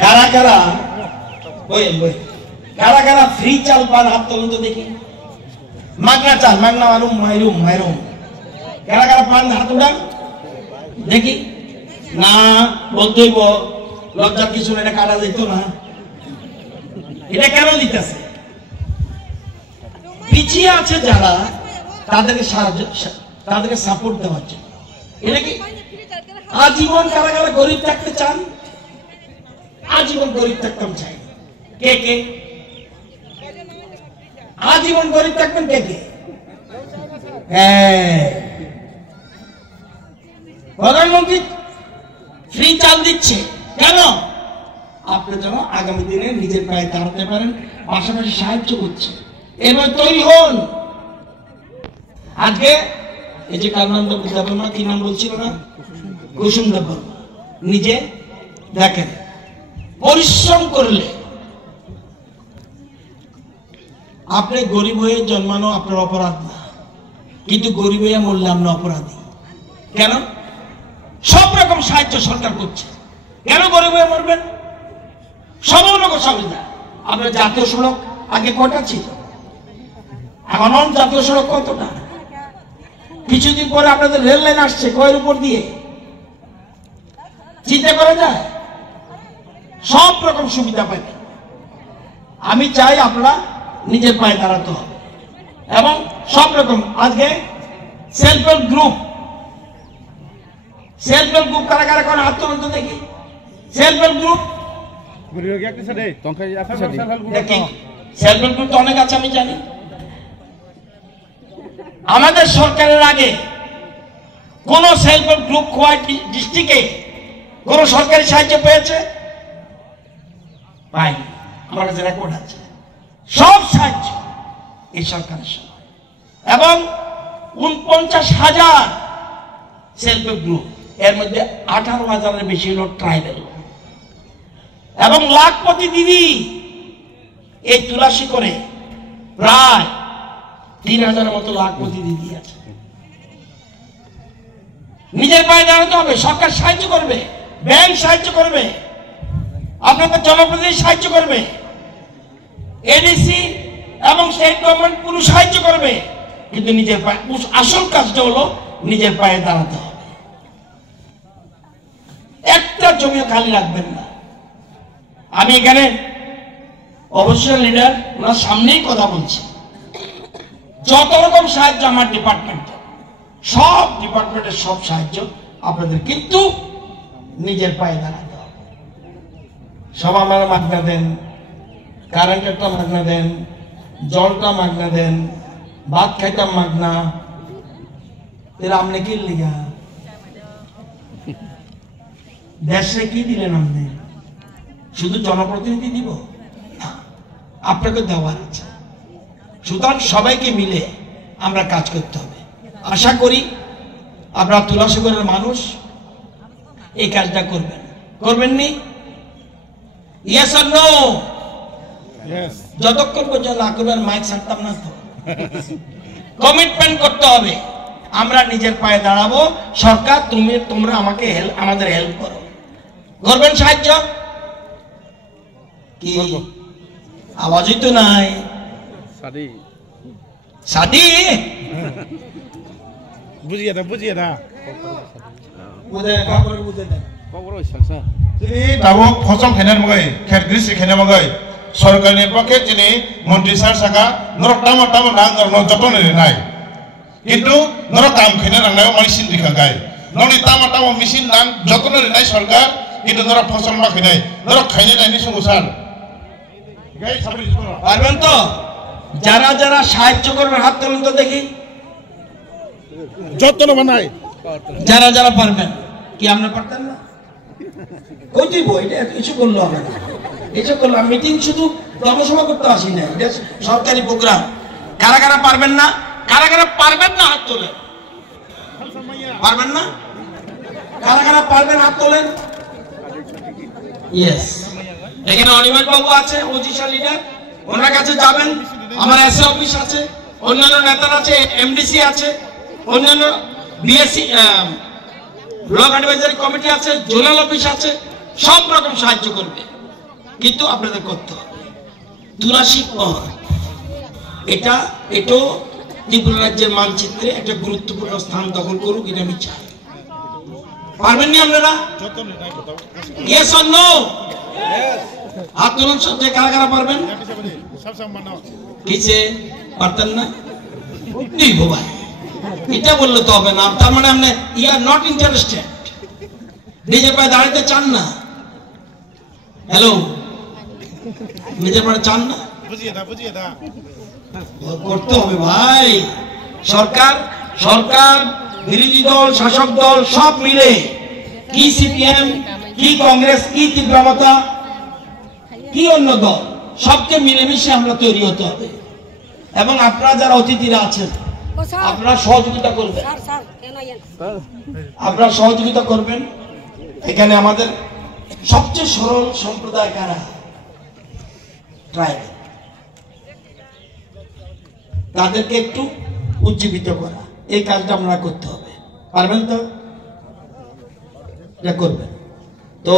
কারা কারা কারা কারা ফ্রি চাল পান হাত তুলুন তো দেখি। মাগনা চাল, মাগনা মারুম মাইরুম মাইরুম, কারা কারা পান হাত উঠান দেখি। না বলতেই লজ্জার কিছু এটা কাটা যেত না। এটা কেন দিতেছে? পিছিয়ে আছে যারা, তাদেরকে সাহায্য, তাদেরকে সাপোর্ট দেওয়ার জন্য। এটা কি আজীবন কারা কারা গরিব থাকতে চান? আজীবন গরিব থাকতাম চাই। কে কে আজীবন গরিব থাকবেন? কে কে? প্রধানমন্ত্রী ফ্রি চাল দিচ্ছে কেন? আপনি যেন আগামী দিনে নিজের পায়ে দাঁড়াতে পারেন, পাশাপাশি সাহায্য করছে। এবার তৈরি হন। আজকে এই যে কারণান্ত দেববর্মা, কি নাম বলছিল না, কুসুম দেববর্মা, নিজে দেখেন পরিশ্রম করলে, আপনি গরিব হয়ে জন্মানো আপনার অপরাধ না, কিন্তু গরিব হয়ে মরলে আমরা অপরাধী। কেন? সব রকম সাহায্য সরকার করছে, কেন গরিব হয়ে মরবেন? সব রকম সুবিধা। আপনার জাতীয় সড়ক আগে কটা ছিল, এখন জাতীয় সড়ক কতটা? কিছুদিন পরে আপনাদের রেল লাইন আসছে, কয়ের উপর দিয়ে চিন্তা করা যায়? সব রকম সুবিধা পাবেন। আমি চাই আপনারা নিজের পায়ে দাঁড়াতে হবে এবং সব রকম। আজকে self help group, self help group কারা কারা করে হাত তুলুন তো দেখি। Self help group self help group তো অনেক আছে, আমি জানি। আমাদের সরকারের আগে কোন সেলফ হেল্প গ্রুপ খোয়াই ডিস্ট্রিক্টে কোন সরকারি সাহায্য পেয়েছে? পাই। আমার কাছে রেকর্ড আছে। সব সাহায্য এই সরকারের সময়, এবং 49,000 সেলফ হেল্প গ্রুপ, এর মধ্যে 18,000-এর বেশি হল ট্রাইবেল, এবং লাখপতি দিদি এই তুলাসী করে প্রায় 3,000-এর মতো লাখপতি দিদি আছে। নিজের পায়ে দাঁড়াতে হবে। সরকার সাহায্য করবে, ব্যাংক সাহায্য করবে, আপনাদের জনপ্রতিনিধি সাহায্য করবে, এডিসি এবং স্টেট গভর্নমেন্ট পুরো সাহায্য করবে, কিন্তু নিজের পায়ে, আসল কাজটা হলো নিজের পায়ে দাঁড়াতে হবে। একটা জমিও খালি রাখবেন না। আমি এখানে অবশ্যই লিডার ওনার সামনেই কথা বলছি, যত রকম সাহায্য আমার ডিপার্টমেন্ট, সব ডিপার্টমেন্টের সব সাহায্য আপনাদের, কিন্তু নিজের পায়ে দাঁড়াতে হবে। সব আমার মাগনা দেন, কারেন্টেরটা মাগনা দেন, জলটা মাগনা দেন, ভাত খাইতাম মাগনা, এরা আপনি কি লিগা দেশে কি দিলেন? আপনি শুধু জনপ্রতিনিধি দিব? আপনাকে দেওয়ার আছে। সুতরাং সবাইকে মিলে আমরা কাজ করতে হবে। আশা করি আপনারা তুলাসীগড়ের মানুষ এই কাজটা করবেন। করবেননি? Yes or no? যতক্ষণ পর্যন্ত না করবেন মাইক ছাড়তাম না তো। কমিটমেন্ট করতে হবে। আমরা নিজের পায়ে দাঁড়াবো। সরকার তোমরা আমাকে আমাদের হেল্প করো। করবেন সাহায্য? কি আওয়াজই তো নাই। সাদি বুঝিয়ে দা ফসল খেনার মগাই খেরগ্রিসি খেনা মগাই সরকারনি পক্ষে যিনি মন্ত্রী স্যার সাকা নরক টামা টামা নাং যতন নাই, কিন্তু নরক কাম খেনে রান্নায় মানে সিন্দিখা গায় ননি টামা টামা মেশিন নাং যতন নাই সরকার, কিন্তু নরক ফসল মাখে নাই, নরক খাইনে নাইনি সংসার। পারবেন তো? যারা যারা সাহায্য করবেন হাত তুলুন তো দেখি। যত্ন বানায় যারা যারা পারবেন। কি আমরা পারতেন না? কই দিব? এটা কিছু করলো হবে না, কিছু করলাম। মিটিং শুধু জনসভা করতে আসি না, এটা সরকারি প্রোগ্রাম। কারা কারা পারবেন না? কারা কারা পারবেন না হাত তোলেন। পারবেন না? কারা কারা পারবেন হাত তোলেন। ইয়েস, এখানে অনিমেষ বাবু আছে, ওজিশা লিডার, ওনার কাছে যাবেন। আমার এসএ অফিস আছে, অন্যান্য নেতারা আছে, এমডিসি আছে, অন্যান্য বিএসসি ব্লক অ্যাডভাইজারি কমিটি আছে, জোনাল অফিস আছে, সব রকম সাহায্য করবে, কিন্তু আপনাদের করতে হবে। ৮২ পয়েন্ট এটাও ত্রিপুরা রাজ্যের মানচিত্রে একটা গুরুত্বপূর্ণ স্থান দখল করুক, এটা আমি চাই। পারবেন নি আপনারা? Yes or no? হাত তুলুন যে কারা কারা পারবেন। কিসে পারতেন না? ভাই এটা বললে তো হবে না। তার মানে আপনি ইউ আর নট ইন্টারেস্টেড, নিজের পায়ে দাঁড়াতে চান না। হ্যালো, নিজের পায়ে চান না? করতে হবে ভাই। সরকার বিরোধী দল, শাসক দল সব মিলে, কি সিপিএম, কি কংগ্রেস, কি তীব্রতা, কি অন্য দল, সবকে মিলেমিশে আমরা তৈরি হতে হবে। এবং আপনারা যারা অতিথিরা আছেন, আপনারা সহযোগিতা করবেন, আপনারা সহযোগিতা করবেন। এখানে আমাদের সবচেয়ে সরল সম্প্রদায় কারা? ট্রাইবেল। তাদেরকে একটু উজ্জীবিত করা, এই কাজটা আপনারা করতে হবে। পারবেন তো? এটা করবেন তো।